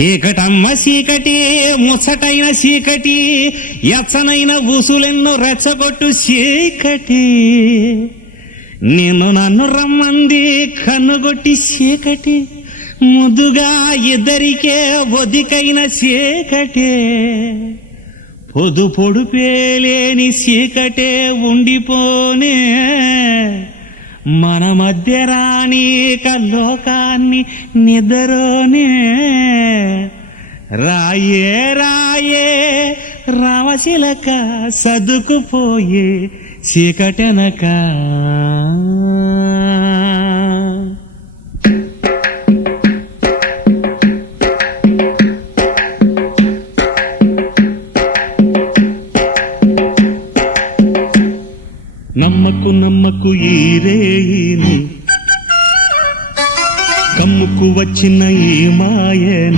చీకటమ్మ చీకటి ముచ్చటైన చీకటి ఎచ్చనైన ఊసులెన్నో రెచ్చగొట్టు చీకటి నిన్ను నన్ను రమ్మంది కన్నుగొట్టి చీకటి ముదుగా ఇద్దరికే ఒదికైన చీకటే పొదు పొడుపేలేని చీకటే ఉండిపోనే మన మధ్య రాని లోకాన్ని నిద్రనే రాయే రాయే రామశిలక సదుకుపోయే చీకటెనక